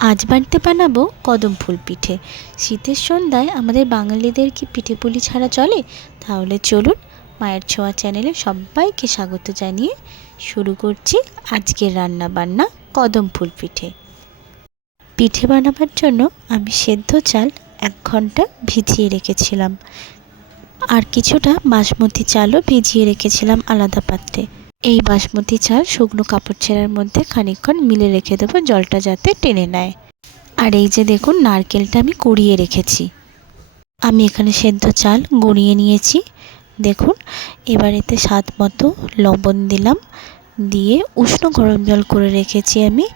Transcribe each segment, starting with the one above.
আজ বাড়িতে বানাবো কদম ফুল পিঠে। শীতের সন্ধ্যায় আমাদের বাঙালিদের কি পিঠে পুলি ছাড়া চলে? তাহলে চলুন মায়ের ছোঁয়া চ্যানেলে সবাইকে স্বাগত জানিয়ে শুরু করছি আজকের রান্না বান্না কদম ফুল পিঠে। পিঠে বানাবার জন্য আমি সেদ্ধ চাল এক ঘণ্টা ভিজিয়ে রেখেছিলাম। আর কিছুটা বাসমতি চালও ভিজিয়ে রেখেছিলাম আলাদা পাত্রে। এই বাসমতি চাল শুকনো কাপড় ছেঁড়ার মধ্যে খানিকক্ষণ মিলে রেখে দেবো জলটা যাতে টেনে নেয়। আর এই যে দেখুন, নারকেলটা আমি কুড়িয়ে রেখেছি। আমি এখানে সেদ্ধ চাল গুঁড়িয়ে নিয়েছি। দেখুন, এবার এতে স্বাদ মতো লবণ দিলাম। দিয়ে উষ্ণ গরম জল করে রেখেছি আমি।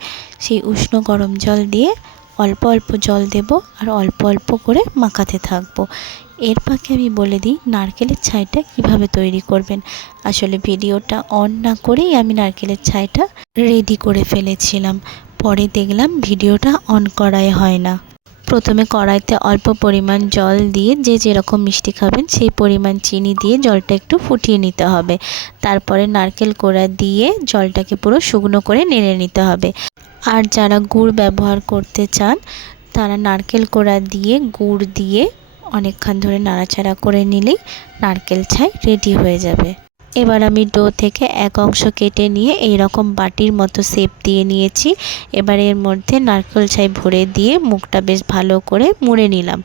সেই উষ্ণ গরম জল দিয়ে অল্প অল্প জল দেব আর অল্প অল্প করে মাখাতে থাকব। এর ফাঁকে আমি বলে দিই, নারকেলের ছাইটা কীভাবে তৈরি করবেন? আসলে ভিডিওটা অন না করেই আমি নারকেলের ছাইটা রেডি করে ফেলেছিলাম। পরে দেখলাম ভিডিওটা অন করাই হয় না। প্রথমে কড়াইতে অল্প পরিমাণ জল দিয়ে যে যেরকম মিষ্টি খাবেন সেই পরিমাণ চিনি দিয়ে জলটা একটু ফুটিয়ে নিতে হবে। তারপরে নারকেল কোড়া দিয়ে জলটাকে পুরো শুকনো করে নেড়ে নিতে হবে। আর যারা গুড় ব্যবহার করতে চান, তারা নারকেল কোড়া দিয়ে গুড় দিয়ে অনেকক্ষণ ধরে নাড়াচাড়া করে নিলেই নারকেল ছাই রেডি হয়ে যাবে। এবার আমি ডো থেকে এক অংশ কেটে নিয়ে এই রকম বাটির মতো শেপ দিয়ে নিয়েছি। এবার এর মধ্যে নারকেল ছাই ভরে দিয়ে মুখটা বেশ ভালো করে মুড়ে নিলাম।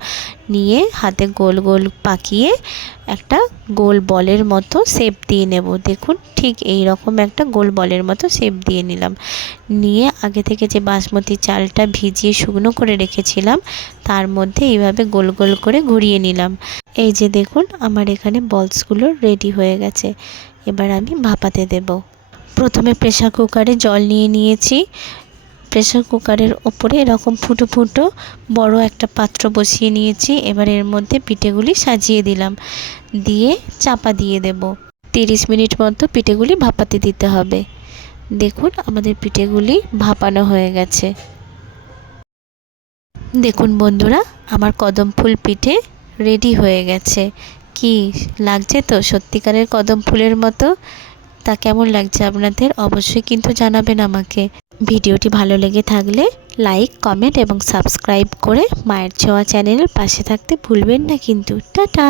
নিয়ে হাতে গোল গোল পাকিয়ে একটা গোল বলের মতো শেপ দিয়ে নেব। দেখুন, ঠিক এই রকম একটা গোল বলের মতো শেপ দিয়ে নিলাম। নিয়ে আগে থেকে যে বাসমতি চালটা ভিজিয়ে শুকনো করে রেখেছিলাম, তার মধ্যে এইভাবে গোল গোল করে ঘুরিয়ে নিলাম। এই যে দেখুন, আমার এখানে বলসগুলো রেডি হয়ে গেছে। এবার আমি ভাপাতে দেব। প্রথমে প্রেশার কুকারে জল নিয়ে নিয়েছি। প্রেশার কুকারের ওপরে এরকম ফুটো ফুটো বড় একটা পাত্র বসিয়ে নিয়েছি। এবার এর মধ্যে পিঠেগুলি সাজিয়ে দিলাম। দিয়ে চাপা দিয়ে দেব। তিরিশ মিনিট মতো পিঠেগুলি ভাপাতে দিতে হবে। দেখুন আমাদের পিঠেগুলি ভাপানো হয়ে গেছে। দেখুন বন্ধুরা, আমার কদম ফুল পিঠে রেডি হয়ে গেছে। কি লাগছে তো? সত্যিকারের কদম ফুলের মতো। তা কেমন লাগছে আপনাদের? অবশ্যই কিন্তু জানাবেন আমাকে। ভিডিওটি ভালো লেগে থাকলে লাইক, কমেন্ট এবং সাবস্ক্রাইব করে মায়ের ছোঁয়া চ্যানেলের পাশে থাকতে ভুলবেন না কিন্তু। টাটা!